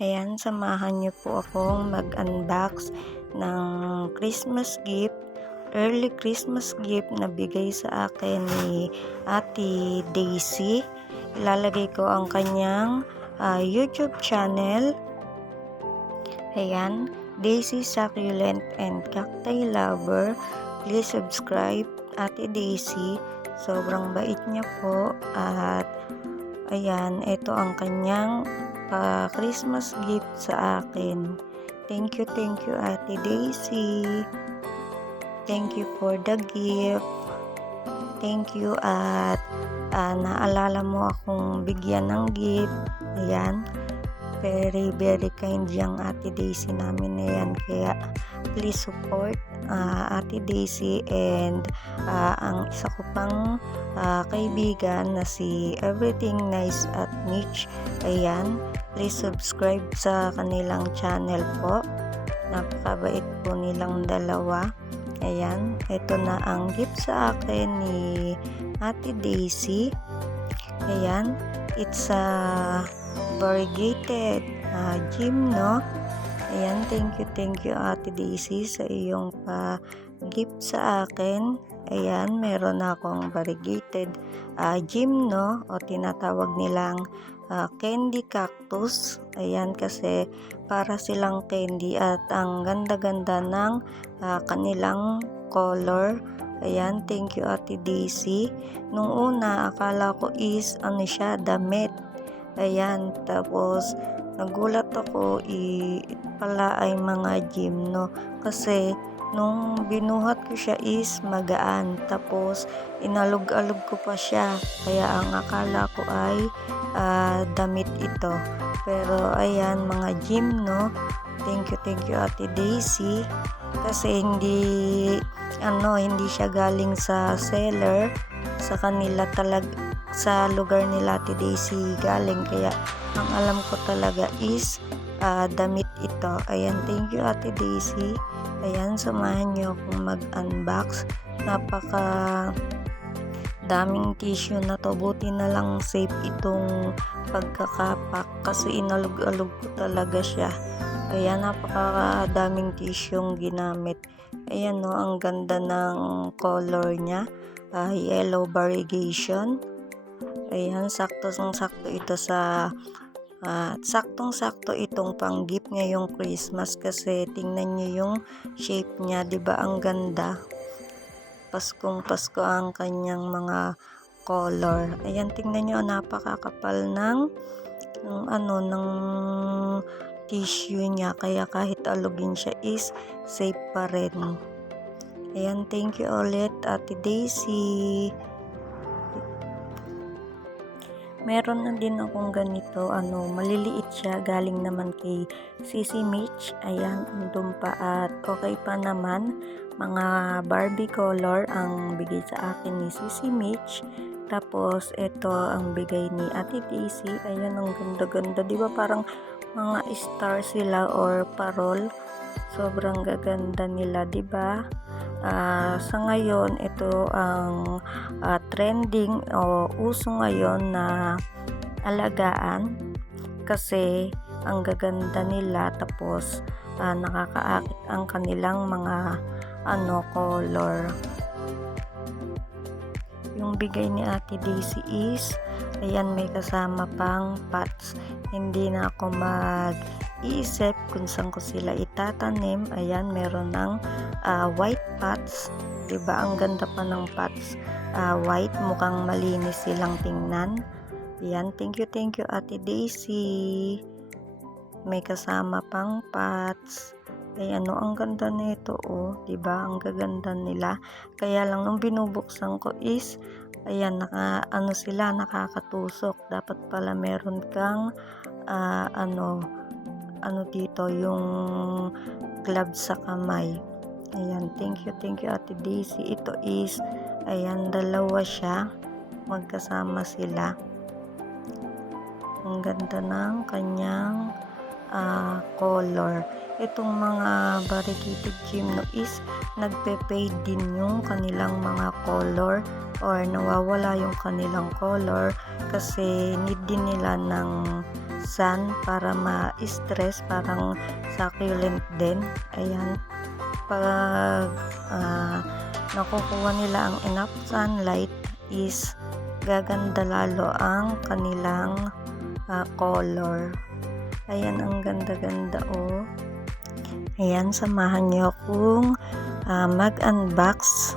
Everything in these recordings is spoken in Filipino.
Ayan, samahan niyo po akong mag-unbox ng Christmas gift, early Christmas gift na bigay sa akin ni Ate Daisy. Ilalagay ko ang kanyang YouTube channel. Ayan, Daisy Succulent and Cacti Lover. Please subscribe, Ate Daisy. Sobrang bait niya po at ayan, ito ang kanyang Christmas gift sa akin. Thank you Ate Daisy. Thank you for the gift. Thank you at naalala mo akong bigyan ng gift. Ayan, very kind yung Ate Daisy namin na yan. Kaya please support Ate Daisy and ang isa ko pang kaibigan na si Everything Nice at Mitch. Ayan, please subscribe sa kanilang channel po. Napakabait po nilang dalawa. Ayan, ito na ang gift sa akin ni Ate Daisy. Ayan, it's a variegated gym, no? Ayan, thank you Ate Daisy sa iyong gift sa akin. Ayan, meron akong variegated gymno o tinatawag nilang candy cactus. Ayan, kasi para silang candy at ang ganda-ganda ng kanilang color. Ayan, thank you Ate Daisy. Nung una, akala ko is ano siya, damit. Ayan, tapos nagulat ako, pala ay mga gymno. Kasi nung binuhat ko siya is magaan. Tapos inalog-alog ko pa siya. Kaya ang akala ko ay damit ito. Pero ayan, mga gymno. Thank you Ate Daisy. Kasi hindi siya galing sa seller. Sa kanila sa lugar nila Ate Daisy galing. Kaya ang alam ko talaga is damit ito. Ayan, thank you Ate Daisy. Ayan, samahan niyo akong mag-unbox. Napaka daming tissue na to. Buti na lang safe itong pagkakapak kasi inalog-alog ko talaga siya. Ayan, napaka daming tissue yung ginamit. Ayan, no, ang ganda ng color niya. Yellow variegation. Ayan, saktong-sakto ito sa saktong-sakto itong pang gift ngayong Christmas kasi tingnan niyo yung shape niya, 'di ba? Ang ganda. Paskong Pasko ang kanyang mga color. Ayan, tingnan niyo, napakakapal ng tissue niya, kaya kahit alugin siya is safe pa rin. Ayan, thank you ulit Ate Daisy. Meron na din akong ganito, maliliit siya, galing naman kay Sisi Mitch. Ayan, andun pa at okay pa naman. Mga Barbie color ang bigay sa akin ni Sisi Mitch. Tapos, ito ang bigay ni Ate Daisy. Ayan, ang ganda-ganda. Diba parang mga star sila or parol? Sobrang gaganda nila, diba? Sa ngayon, ito ang trending o uso ngayon na alagaan kasi ang gaganda nila, tapos nakakaakit ang kanilang mga color. Yung bigay ni Ate Daisy is ayan, may kasama pang pots. Hindi na ako mag-iisip kung saan ko sila itatanim. Ayan, meron ng white pots. Diba? Ang ganda pa ng pots. White, mukhang malinis silang tingnan. Ayan, thank you Ate Daisy. May kasama pang pots. Ayan, ang ganda nito, diba? Ang gaganda nila. Kaya lang nung binubuksan ko is ayan, sila nakakatusok. Dapat pala meron kang dito yung gloves sa kamay. Ayan, thank you Ate Daisy. Ito is ayan, dalawa siya, magkasama sila. Ang ganda ng kanyang color. Itong mga variegated gymno is nagpe-fade din yung kanilang mga color or nawawala yung kanilang color kasi need din nila ng sun para ma-stress, parang succulent din. Ayan, pag nakukuha nila ang enough sunlight is gaganda lalo ang kanilang color. Ayan, ang ganda-ganda oh. Ayan, samahan niyo akong mag-unbox.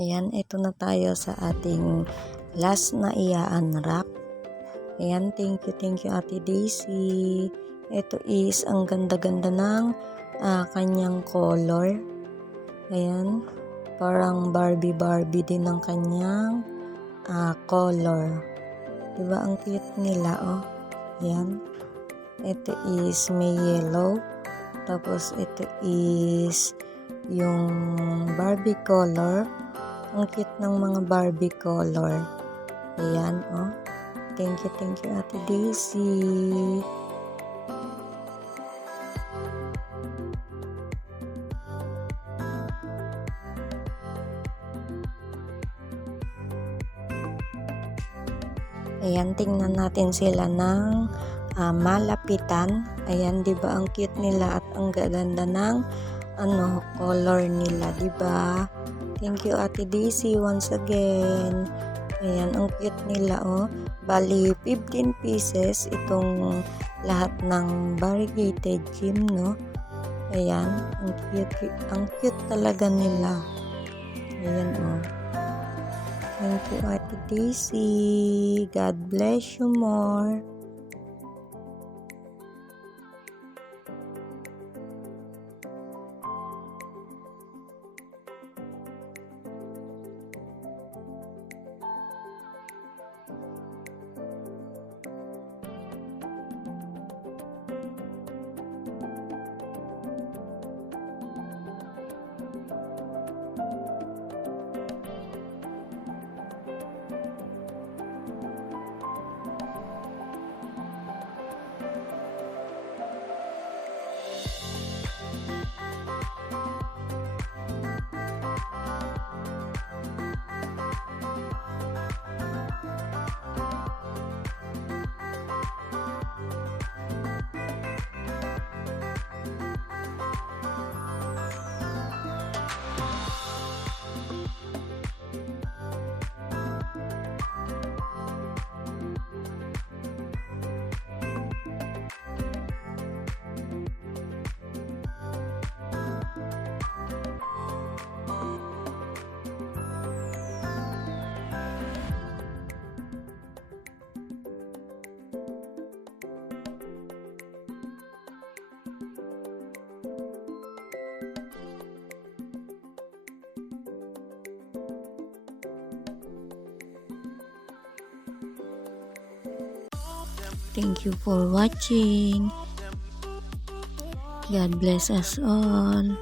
Ayan, ito na tayo sa ating last na i-unwrap. Ayan, thank you Ate Daisy. Ito is ang ganda-ganda ng kanyang color. Ayan, parang Barbie din ang kanyang color. Diba ang cute nila, oh. Ayan. Ito is may yellow. Tapos ito is yung Barbie color. Ang cute ng mga Barbie color. Ayan, oh. Thank you Ate Daisy. Ayan, tingnan natin sila ng malapitan. Ayan, 'di ba ang cute nila at ang gaganda ng color nila, 'di ba? Thank you Ate Daisy once again. Ayan, ang cute nila, oh. Bali 15 pieces itong lahat ng variegated gem, no? Ayan, ang cute talaga nila. Ayan, oh. Thank you Ate Daisy. God bless you more. Thank you for watching. God bless us all.